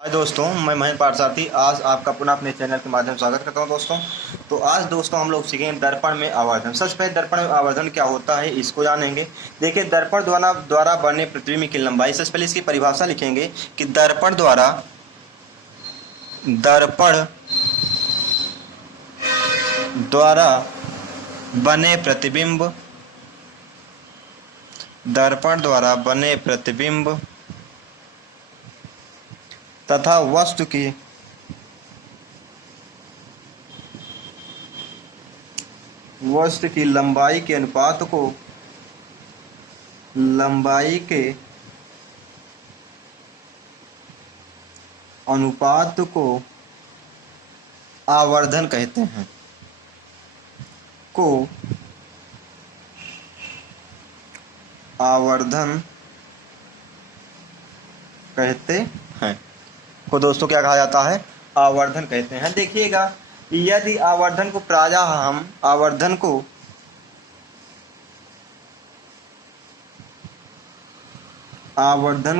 हाय दोस्तों, मैं महेंद्र पाठसारथी आज आपका पुनः अपने चैनल के माध्यम से स्वागत करता हूं दोस्तों। तो आज दोस्तों हम लोग सीखेंगे दर्पण में आवर्धन। सबसे पहले दर्पण में आवर्धन क्या होता है इसको जानेंगे। देखिए, दर्पण द्वारा बने प्रतिबिंब की लंबाई। सबसे पहले इसकी परिभाषा लिखेंगे कि दर्पण द्वारा बने प्रतिबिंब दर्पण द्वारा बने प्रतिबिंब तथा वस्तु की लंबाई के अनुपात को आवर्धन कहते हैं। को दोस्तों क्या कहा जाता है? आवर्धन कहते हैं। देखिएगा, यदि आवर्धन को प्रायः हम आवर्धन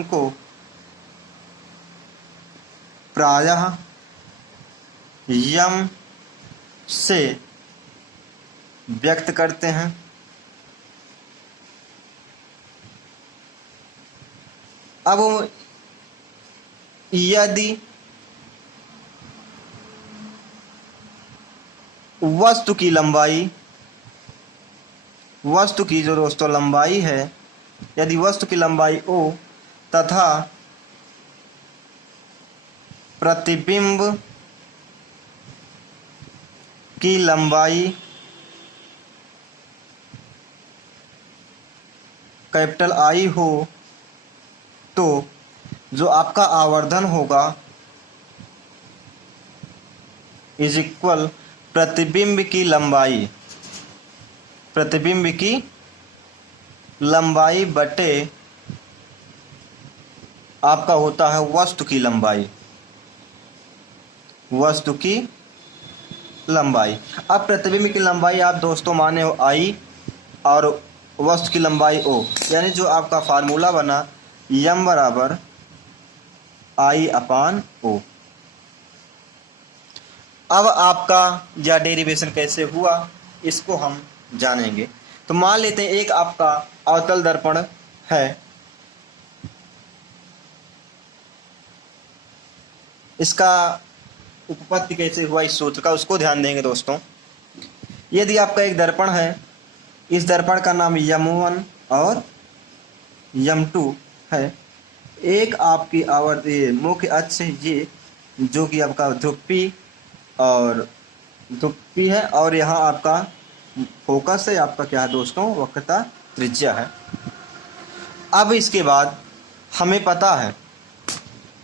को प्रायः यम से व्यक्त करते हैं। अब यदि वस्तु की जो दोस्तों लंबाई है, यदि वस्तु की लंबाई ओ तथा प्रतिबिंब की लंबाई कैपिटल आई हो, तो जो आपका आवर्धन होगा इज इक्वल प्रतिबिंब की लंबाई बटे आपका होता है वस्तु की लंबाई। अब प्रतिबिंब की लंबाई आप दोस्तों माने हो आई और वस्तु की लंबाई ओ, यानी जो आपका फार्मूला बना यम बराबर आई अपान ओ। अब आपका यह डेरिवेशन कैसे हुआ इसको हम जानेंगे। तो मान लेते हैं एक आपका अवतल दर्पण है। इसका उत्पत्ति कैसे हुआ इस सूत्र का, उसको ध्यान देंगे दोस्तों। यदि आपका एक दर्पण है, इस दर्पण का नाम यम1 और यम2 है। एक आपकी मुख्य अक्ष ये जो कि आपका ध्रुवी है, और यहाँ आपका फोकस है, आपका क्या है दोस्तों, वक्रता त्रिज्या है। अब इसके बाद हमें पता है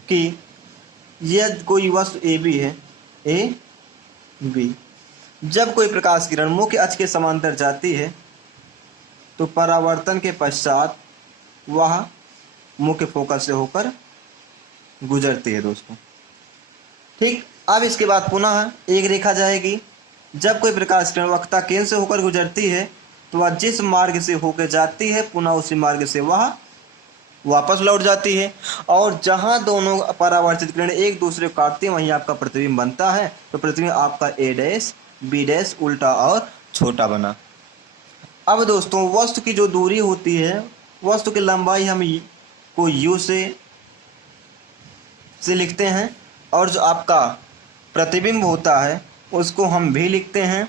कि यदि कोई वस्तु ए बी है, ए बी, जब कोई प्रकाश किरण मुख्य अक्ष के समांतर जाती है तो परावर्तन के पश्चात वह मुख्य फोकस से होकर गुजरती है दोस्तों। ठीक, अब इसके बाद पुनः एक रेखा जाएगी। जब कोई प्रकाश किरण वक्रता केंद्र से होकर गुजरती है तो वह जिस मार्ग से होकर जाती है पुनः उसी मार्ग से वह वापस लौट जाती है, और जहां दोनों परावर्तित किरण एक दूसरे को काटती हैं वहीं आपका प्रतिबिंब बनता है। तो प्रतिबिंब आपका ए डैश बी डैश उल्टा और छोटा बना। अब दोस्तों वस्तु की जो दूरी होती है, वस्तु की लंबाई हम को यू से लिखते हैं, और जो आपका प्रतिबिंब होता है उसको हम भी लिखते हैं,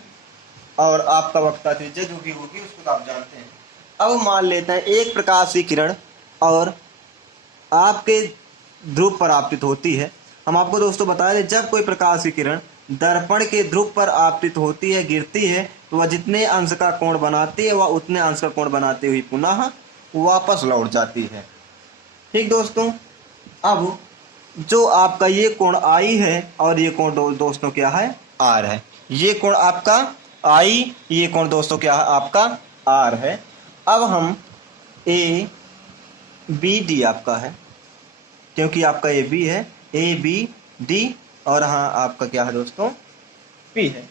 और आपका वक्रता त्रिज्या जो भी होगी उसको तो आप जानते हैं। अब मान लेते हैं एक प्रकाश की किरण और आपके ध्रुव पर आपतित होती है। हम आपको दोस्तों बता दें, जब कोई प्रकाश की किरण दर्पण के ध्रुव पर आपतित होती है, गिरती है, तो वह जितने अंश का कोण बनाती है वह उतने अंश का कोण बनाते हुए पुनः वापस लौट जाती है। ठीक दोस्तों, अब जो आपका ये कोण आई है और ये कोण दोस्तों क्या है, आर है। ये कोण आपका आई, ये कोण दोस्तों क्या है, आपका आर है। अब हम ए बी डी आपका है, क्योंकि आपका ए बी है, ए बी डी, और हाँ आपका क्या है दोस्तों, पी है,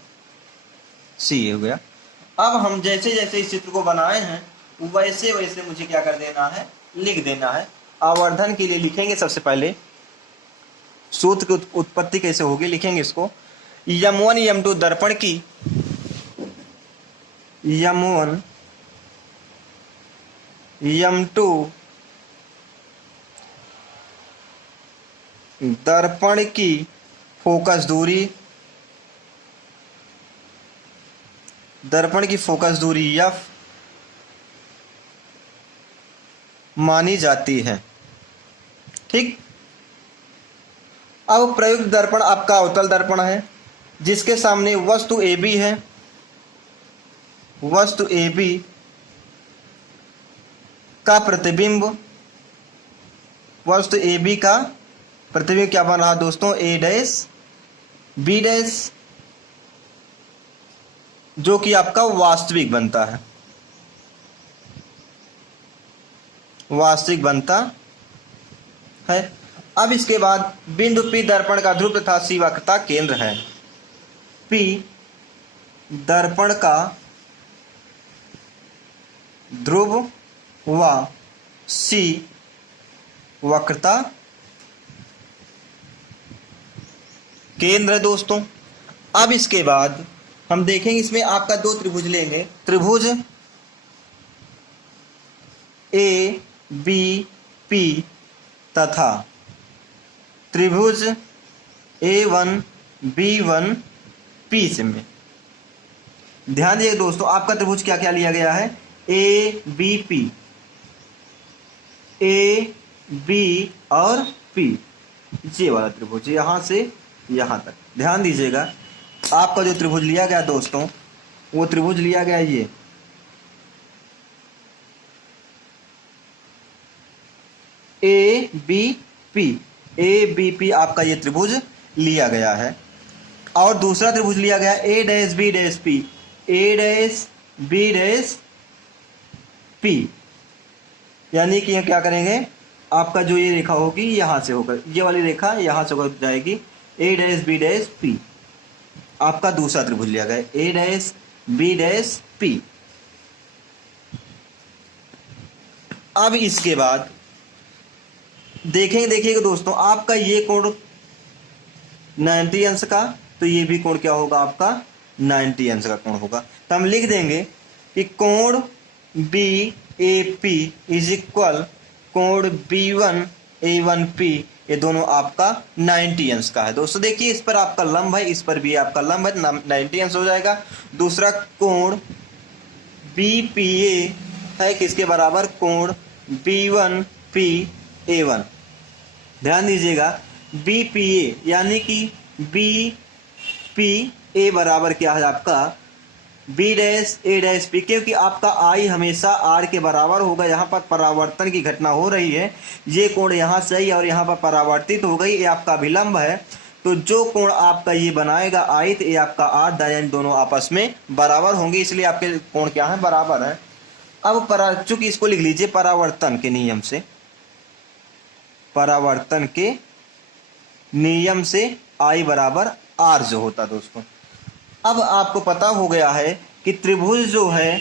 सी हो गया। अब हम जैसे जैसे इस चित्र को बनाए हैं वैसे वैसे मुझे क्या कर देना है, लिख देना है। आवर्धन के लिए लिखेंगे सबसे पहले सूत्र की उत्पत्ति कैसे होगी, लिखेंगे इसको। M1 M2 दर्पण की M1 M2 दर्पण की फोकस दूरी, दर्पण की फोकस दूरी F मानी जाती है। ठीक। अब प्रयुक्त दर्पण आपका अवतल दर्पण है जिसके सामने वस्तु AB है। वस्तु AB का प्रतिबिंब, वस्तु AB का प्रतिबिंब क्या बन रहा दोस्तों, A डैश B डैश, जो कि आपका वास्तविक बनता है, वास्तविक बनता है। अब इसके बाद बिंदु P दर्पण का ध्रुव तथा C वक्रता केंद्र है। P दर्पण का ध्रुव व C वक्रता केंद्र है दोस्तों। अब इसके बाद हम देखेंगे, इसमें आपका दो त्रिभुज लेंगे, त्रिभुज ABP तथा त्रिभुज A1B1P में। ध्यान दीजिए दोस्तों, आपका त्रिभुज क्या क्या लिया गया है, ABP, AB और P, ये वाला त्रिभुज यहां से यहां तक। ध्यान दीजिएगा, आपका जो त्रिभुज लिया गया दोस्तों, वो त्रिभुज लिया गया ये ABP आपका ये त्रिभुज लिया गया है। और दूसरा त्रिभुज लिया गया A dash B dash P, A dash B dash P, यानी कि क्या करेंगे, आपका जो ये रेखा होगी यहां से होकर, ये वाली रेखा यहां से होकर जाएगी A dash B dash P, आपका दूसरा त्रिभुज लिया गया A dash B dash P। अब इसके बाद देखिएगा दोस्तों, आपका ये कोण 90 अंश का, तो ये भी कोण क्या होगा आपका 90 अंश का कोण होगा। तो हम लिख देंगे कि कोण BAP इज इक्वल कोण B1A1P, ये दोनों आपका 90 अंश का है दोस्तों। देखिए इस पर आपका लंब है, इस पर भी आपका लंब है, 90 अंश हो जाएगा। दूसरा कोण BPA है किसके बराबर, कोण B1PA1। ध्यान दीजिएगा, BPA यानी कि BPA बराबर क्या है आपका B dash A dash P, क्योंकि आपका I हमेशा R के बराबर होगा। यहाँ पर परावर्तन की घटना हो रही है, ये कोण यहाँ से ही और यहाँ पर परावर्तित हो गई, ये आपका अभिलंब है। तो जो कोण आपका ये बनाएगा I, तो ये आपका R दायां दोनों आपस में बराबर होंगे, इसलिए आपके कोण क्या है, बराबर है। अब चूंकि इसको लिख लीजिए परावर्तन के नियम से, परावर्तन के नियम से I बराबर R जो होता दोस्तों। अब आपको पता हो गया है कि त्रिभुज जो है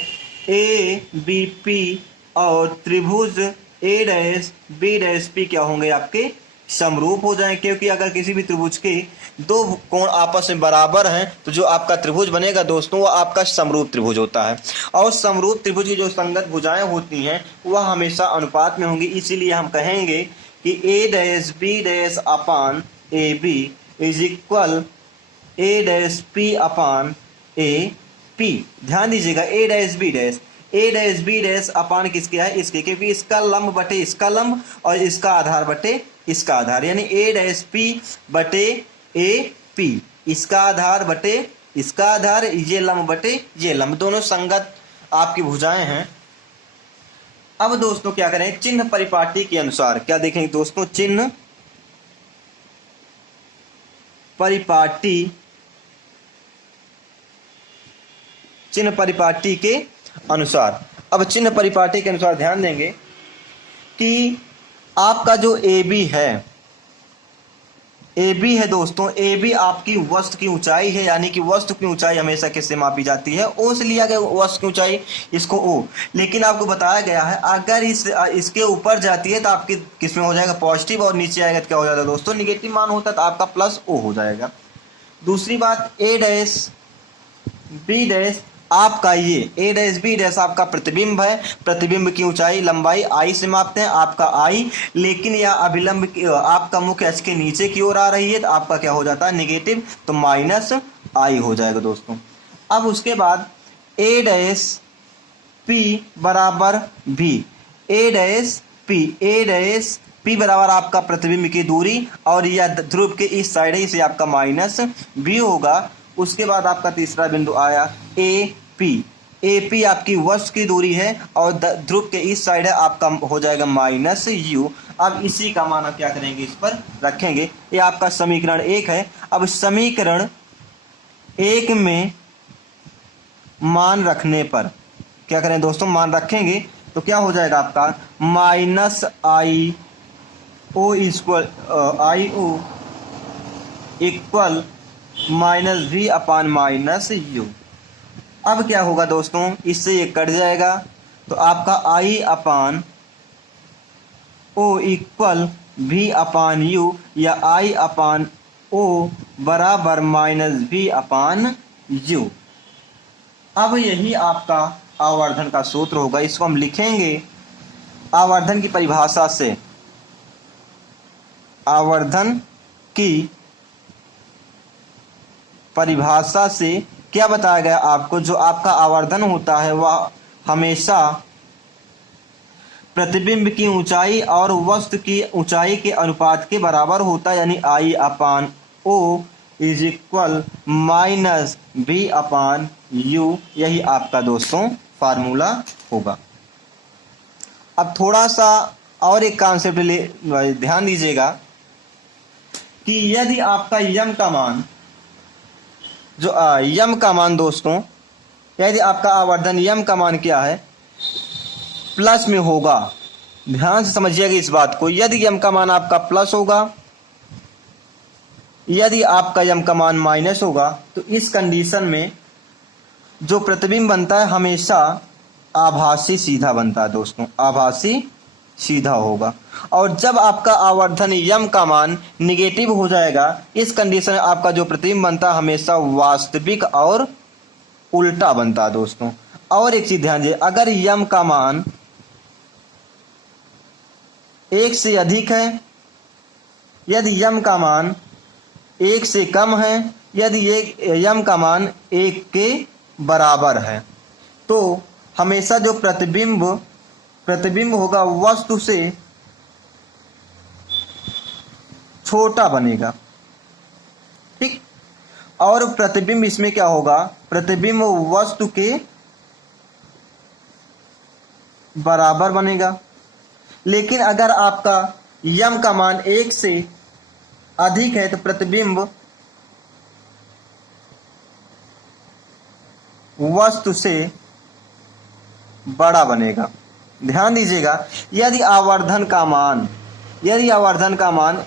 ABP और त्रिभुज A dash B dash P क्या होंगे, आपके समरूप हो जाएं, क्योंकि अगर किसी भी त्रिभुज के दो कोण आपस में बराबर हैं तो जो आपका त्रिभुज बनेगा दोस्तों वो आपका समरूप त्रिभुज होता है। और समरूप त्रिभुज की जो संगत भुजाएं होती हैं वह हमेशा अनुपात में होंगी, इसीलिए हम कहेंगे कि A dash B dash upon AB is equal A dash P upon AP। ध्यान दीजिएगा, A डैश B डैश अपान किसके है, इसके, क्योंकि इसका लंब बटे इसका लंब और इसका आधार बटे इसका आधार, यानी A डैश P बटे AP, इसका आधार बटे इसका आधार, ये लंब बटे ये लंब, दोनों संगत आपकी भुजाएं हैं। अब दोस्तों क्या करें, चिन्ह परिपाटी के अनुसार क्या देखेंगे दोस्तों, चिन्ह परिपाटी के अनुसार। अब चिन्ह परिपाटी के अनुसार ध्यान देंगे कि आपका जो AB है, ए बी है दोस्तों, ए बी आपकी वस्तु की ऊंचाई है, यानी कि वस्तु की ऊंचाई हमेशा किससे मापी जाती है, ओ से लिया गया वस्तु की ऊंचाई, इसको ओ। लेकिन आपको बताया गया है अगर इसके ऊपर जाती है तो आपकी किस में हो जाएगा, पॉजिटिव, और नीचे आएगा तो क्या हो जाता है दोस्तों, निगेटिव मान होता है, तो आपका प्लस ओ हो जाएगा। दूसरी बात, ए डैश बी डैश आपका ये ए डैश बी डैश आपका प्रतिबिंब है, प्रतिबिंब की ऊंचाई लंबाई आई से मापते हैं, आपका आई, लेकिन यह अभिलंब आपका मुख्य अक्ष के नीचे की ओर आ रही है, तो आपका क्या हो जाता है, नेगेटिव, तो माइनस आई हो जाएगा दोस्तों। अब उसके बाद ए डैश पी बराबर भी, ए डैश पी बराबर आपका प्रतिबिंब की दूरी, और यह ध्रुव के इस साइड है, इसे आपका माइनस बी होगा। उसके बाद आपका तीसरा बिंदु आया ए पी आपकी वस्तु की दूरी है, और ध्रुव के इस साइड है, आपका हो जाएगा माइनस यू। अब इसी का मान क्या करेंगे, इस पर रखेंगे, ये आपका समीकरण 1 है। अब समीकरण 1 में मान रखने पर क्या करें दोस्तों, मान रखेंगे तो क्या हो जाएगा आपका minus I O equal minus V upon minus U. अब क्या होगा दोस्तों, इससे ये कट जाएगा, तो आपका I upon O equal V upon U, या आई अपान ओ बराबर माइनस वी अपान यू। अब यही आपका आवर्धन का सूत्र होगा, इसको हम लिखेंगे आवर्धन की परिभाषा से। आवर्धन की परिभाषा से क्या बताया गया आपको, जो आपका आवर्धन होता है वह हमेशा प्रतिबिंब की ऊंचाई और वस्तु की ऊंचाई के अनुपात के बराबर होता है, यानी I upon O is equal minus B upon U. यही आपका दोस्तों फार्मूला होगा। अब थोड़ा सा और एक कॉन्सेप्ट ध्यान दीजिएगा कि यदि आपका यम का मान, जो यम का मान दोस्तों, यदि आपका आवर्धन यम का मान क्या है, प्लस में होगा, ध्यान से समझिएगा इस बात को, यदि यम का मान आपका प्लस होगा, यदि आपका यम का मान माइनस होगा, तो इस कंडीशन में जो प्रतिबिंब बनता है हमेशा आभासी सीधा बनता है दोस्तों, आभासी सीधा होगा। और जब आपका आवर्धन यम का मान निगेटिव हो जाएगा, इस कंडीशन में आपका जो प्रतिबिंब बनता है हमेशा वास्तविक और उल्टा बनता है दोस्तों। और एक चीज ध्यान दीजिए, अगर यम का मान 1 से अधिक है, यदि यम का मान 1 से कम है, यदि यम का मान 1 के बराबर है, तो हमेशा जो प्रतिबिंब होगा वस्तु से छोटा बनेगा, ठीक। और प्रतिबिंब इसमें क्या होगा, प्रतिबिंब वस्तु के बराबर बनेगा। लेकिन अगर आपका यम का मान 1 से अधिक है, तो प्रतिबिंब वस्तु से बड़ा बनेगा। ध्यान दीजिएगा, यदि आवर्धन का मान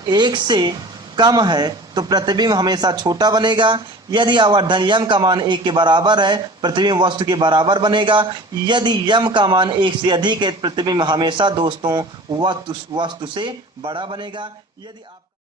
1 से कम है तो प्रतिबिंब हमेशा छोटा बनेगा। यदि आवर्धन यम का मान 1 के बराबर है, प्रतिबिंब वस्तु के बराबर बनेगा। यदि यम का मान 1 से अधिक है, प्रतिबिंब हमेशा दोस्तों वस्तु से बड़ा बनेगा। यदि आप